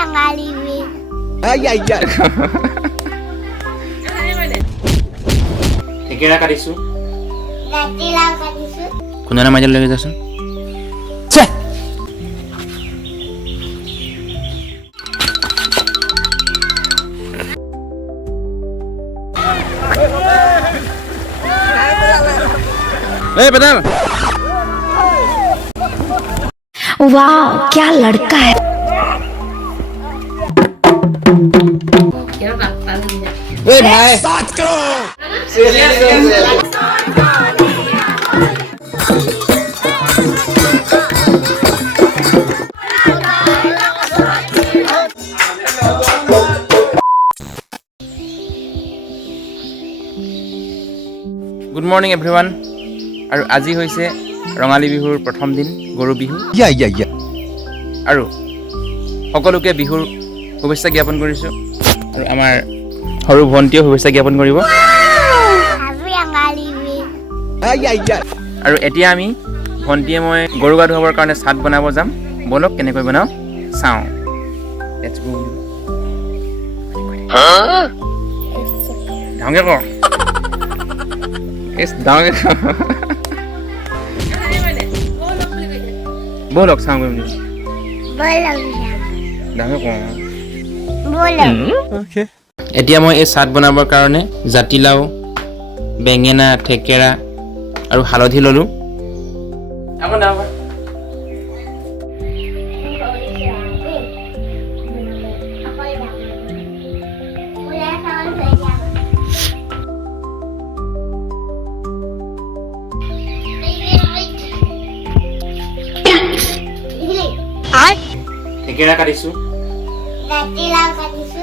rঙালী বিহু থেকেৰা কাটিছো জাতিলাও কাটিছো খুন্দনা মাইজাল লৈ যাচোন ए बदल वाह क्या लड़का है ए भाई 7 करोड़ गुड मॉर्निंग एवरीवन আৰু আজি হৈছে ৰঙালী বিহুৰ প্ৰথম দিন গৰু বিহু আৰু সকলোকে বিহুৰ শুভেচ্ছা জ্ঞাপন কৰিছোঁ আৰু আমাৰ সৰু ভণ্টিও শুভেচ্ছা জ্ঞাপন কৰিব আৰু এতিয়া আমি ভণ্টিয়ে মই গৰু গা ধুৱাবৰ কাৰণে চাট বনাব যাম বলক কেনেকৈ বনাওঁ চাওঁ লেটছ গো ডাঙৰকৈ ক এছ ডাঙৰকৈ বলক চাওঁ গৈ এতিয়া মই এই চাট বনাবৰ কাৰণে জাতিলাও বেঙেনা থেকেৰা আৰু হালধি ল'লোঁ থেকেৰা কাটিছোঁ জাতিলাও কাটিছো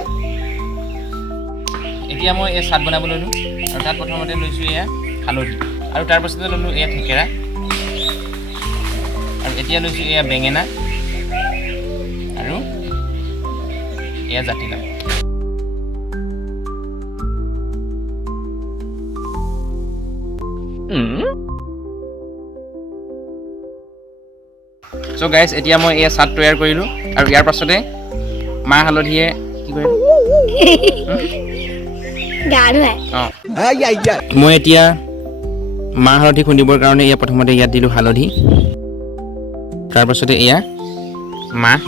এতিয়া মই এই চাট বনাব ল'লোঁ আৰু তাত প্ৰথমতে লৈছোঁ এয়া হালধি আৰু তাৰপাছতে ল'লোঁ এয়া থেকেৰা আৰু এতিয়া লৈছোঁ এয়া বেঙেনা আৰু এয়া জাতিলাও চ' গাইজ এতিয়া মই এয়া চাট তৈয়াৰ কৰিলোঁ আৰু ইয়াৰ পাছতে মাহ হালধিয়ে কি কৰিলোঁ অঁ মই এতিয়া মাহ হালধি খুন্দিবৰ কাৰণে এয়া প্ৰথমতে ইয়াত দিলোঁ হালধি তাৰপাছতে এয়া মাহ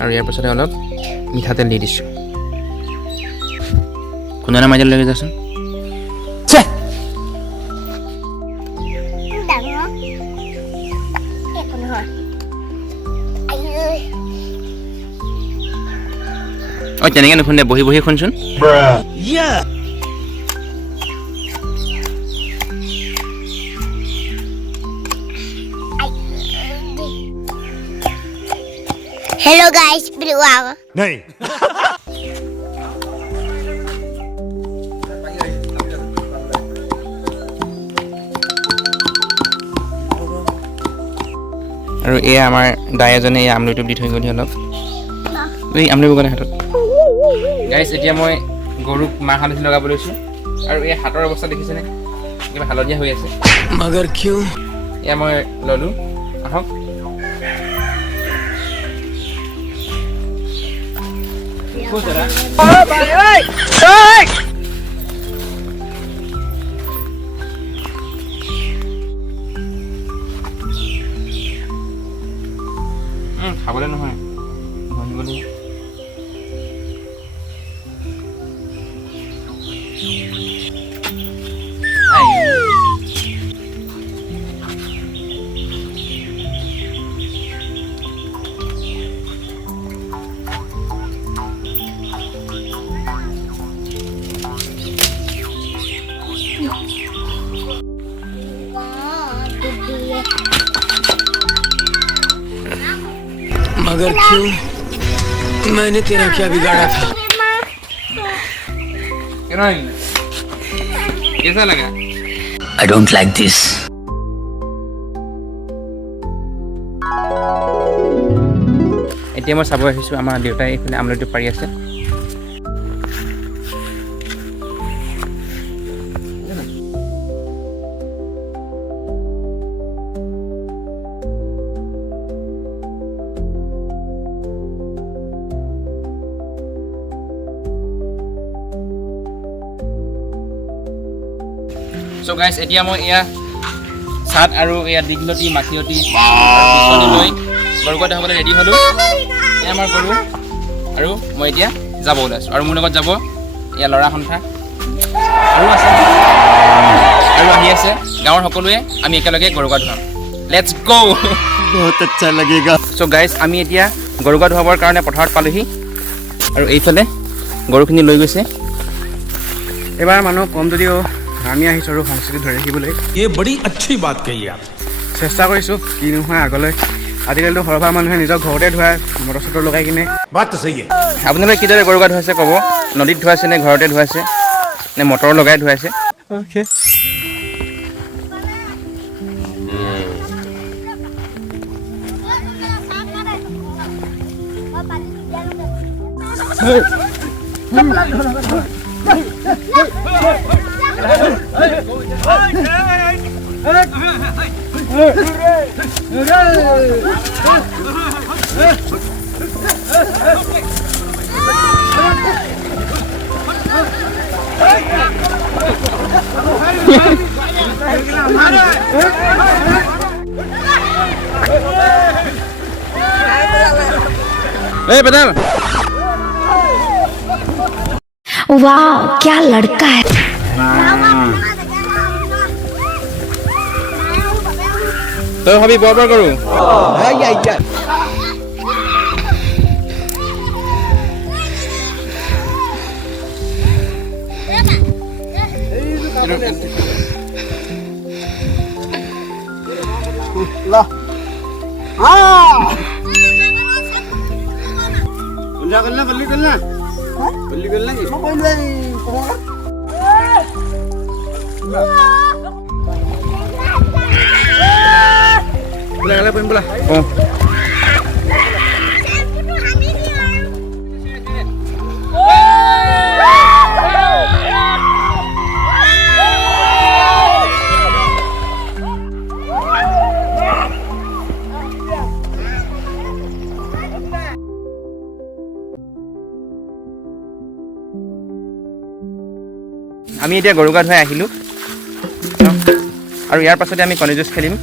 আৰু ইয়াৰ পাছতে অলপ মিঠাতেল দি দিছোঁ খুন্দনা মাইজাল লৈ যাচোন অঁ তেনেকৈ নুখুন্দে বহি বহি শুনচোন Hello guys, beruang. नहीं আৰু এয়া আমাৰ দাই এজনে এই আমলৰিটো দি থৈ গ'লি অলপ এই আমলৰি বগলে হাতত গাইছ এতিয়া মই গৰুক মাহ হালধি লগাব লৈছোঁ আৰু এই হাতৰ অৱস্থা দেখিছেনে কিবা হালধীয়া হৈ আছে मगर क्यों এয়া মই ল'লোঁ আহক খাবলৈ নহয় ঘঁহিবলৈ मगर क्यों मैंने तेरा क्या बिगाड़ा था कैसा लगा I don't like this এতিয়া মই চাব আহিছোঁ আমাৰ দেউতাই এইফালে আমলৰিটো পাৰি আছে চ' গাইজ এতিয়া মই এয়া চাট আৰু এয়া দীঘলতি মাখিয়তি বিচনী লৈ গৰু গাই ধুৱাবলৈ ৰেডি হ'লোঁ। এয়া আমাৰ গৰু আৰু মই এতিয়া যাব ওলাইছোঁ আৰু মোৰ লগত যাব এয়া ল'ৰা সন্থা আৰু আছে আৰু আহি আছে গাঁৱৰ সকলোৱে আমি একেলগে গৰু গা ধুৱাম। লেটছ গ' बहुत अच्छा लगेगा। চ' গাইজ আমি এতিয়া গৰু গা ধুৱাবৰ কাৰণে পথাৰত পালোহি আৰু এইফালে গৰুখিনি লৈ গৈছে। এইবাৰ মানুহ কম যদিও আমি আহিছোঁ আৰু সংস্কৃতি ধৰি ৰাখিবলৈ ये बड़ी अच्छी बात कही आप। চেষ্টা কৰিছোঁ কি নহয় আগলৈ। আজিকালিতো সৰহভাগ মানুহে নিজৰ ঘৰতে ধুৱায় মটৰ চটৰ লগাই কিনে। बात तो सही है। আপোনালোকে কিদৰে গৰু গা ধুৱাইছে ক'ব, নদীত ধুৱাইছে নে ঘৰতে ধুৱাইছে নে মটৰ লগাই ধুৱাইছে? এই পেডাল वाह क्या लड़का है। তই ভাবি বৰ কৰোঁ অঁ আমি এতিয়া গৰু গা ধুৱাই আহিলোঁ আৰু ইয়াৰ পাছতে আমি কণী যুঁজ খেলিম।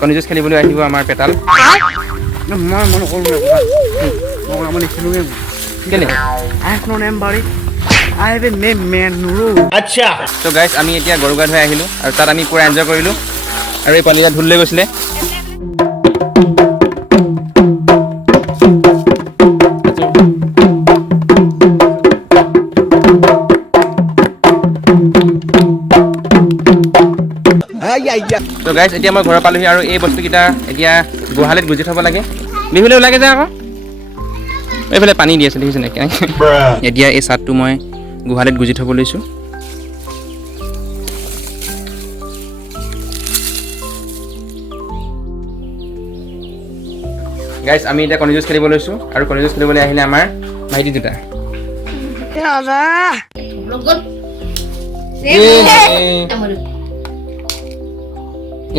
কণী যুঁজ খেলিবলৈ আহিব আমাৰ পেটাল। মই নকৰোঁ মই নিখিলোঁগৈ কেলে আইখনৰ নেম বাৰী আই হেভ এ নেম মেন নুৰু। ত' গাইজ আমি এতিয়া গৰু গা ধুৱাই আহিলোঁ আৰু তাত আমি পূৰা এনজয় কৰিলোঁ আৰু এই পোৱালিকেইটা ঢোল লৈ গৈছিলে। ত' গাইজ এতিয়া মই ঘৰত পালোহি আৰু এই বস্তুকেইটা এতিয়া গোহালিত গুজি থ'ব লাগে। বিহুলৈ ওলাগে যায় আকৌ এইফালে পানী দি আছে দেখিছেনে কেনেকৈ। এতিয়া এই চাটটো মই গোহালিত গুজি থ'ব লৈছোঁ। গাইজ আমি এতিয়া কণী যুঁজ খেলিব লৈছোঁ আৰু কণী যুঁজ খেলিবলৈ আহিলে আমাৰ ভাইটি দুটা।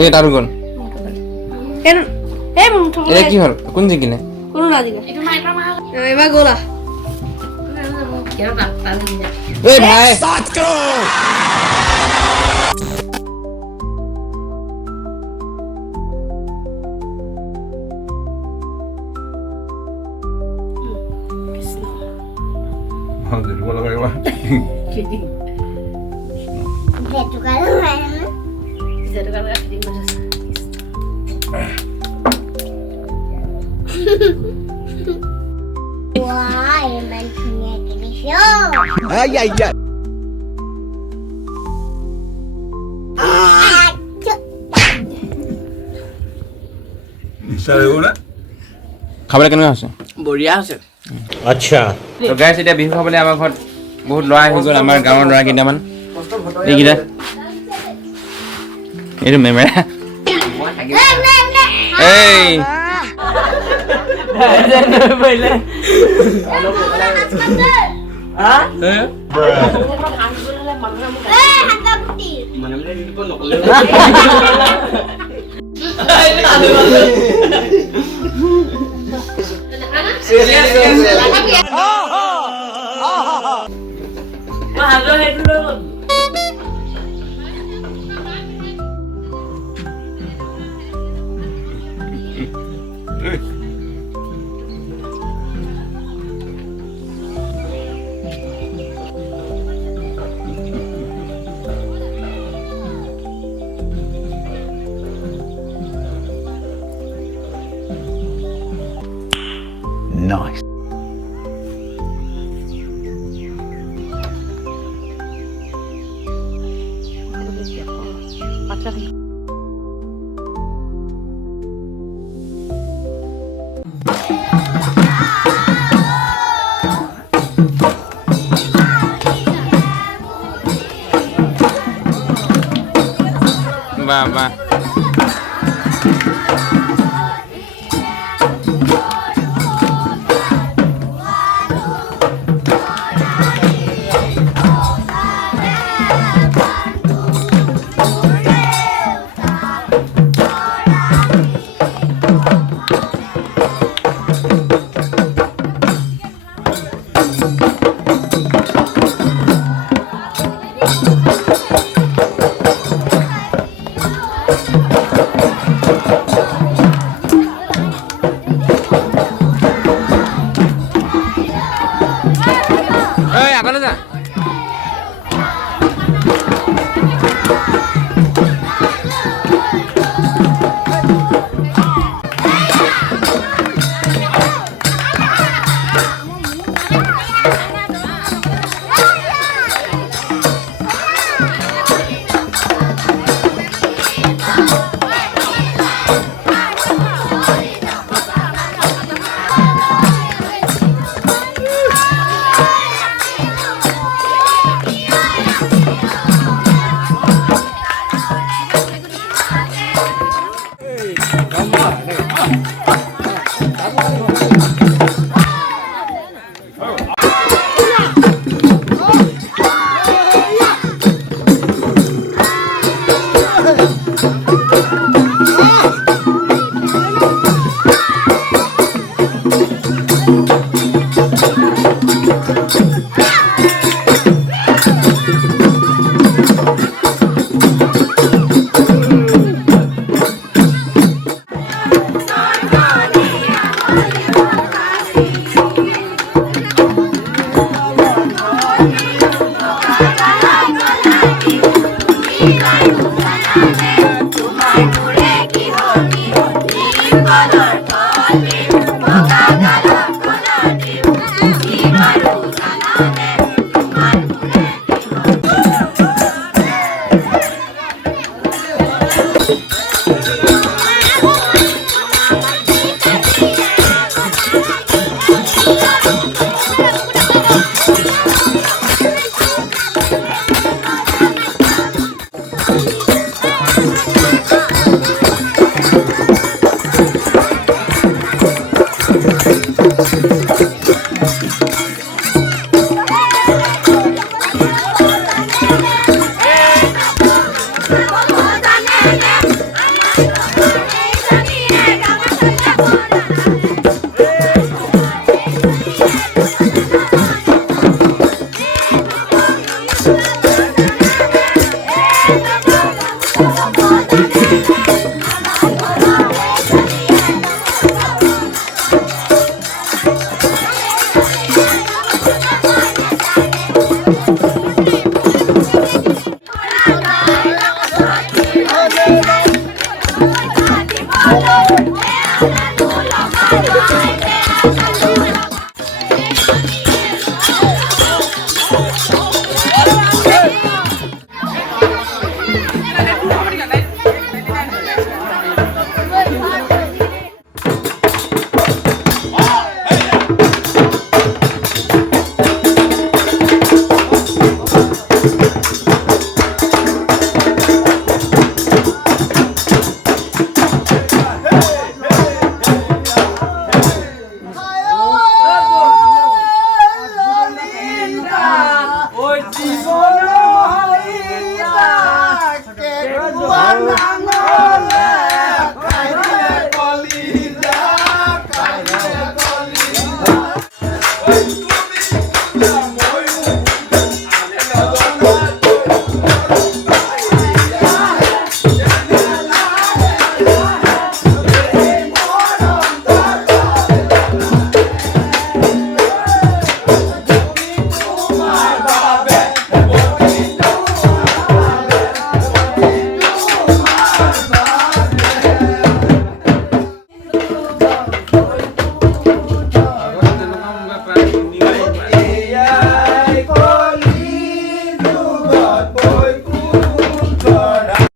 এই তাৰো গ'ল এতিয়া কি হ'ল কোন জিকিলে? এই ভাই Wah, emang punya kenisyo. Ay, ay, ay. খাবলৈ কেনেকুৱা হৈছে? বঢ়িয়া আছে। अच्छा। তো গাইজ এতিয়া বিহু খাবলৈ আমাৰ ঘৰত বহুত ল'ৰা আহি গ'ল, আমাৰ গাঁৱৰ ল'ৰা কেইটামান। এইকেইটা এইটো মেমেৰা এই Nice. বাহ বাহ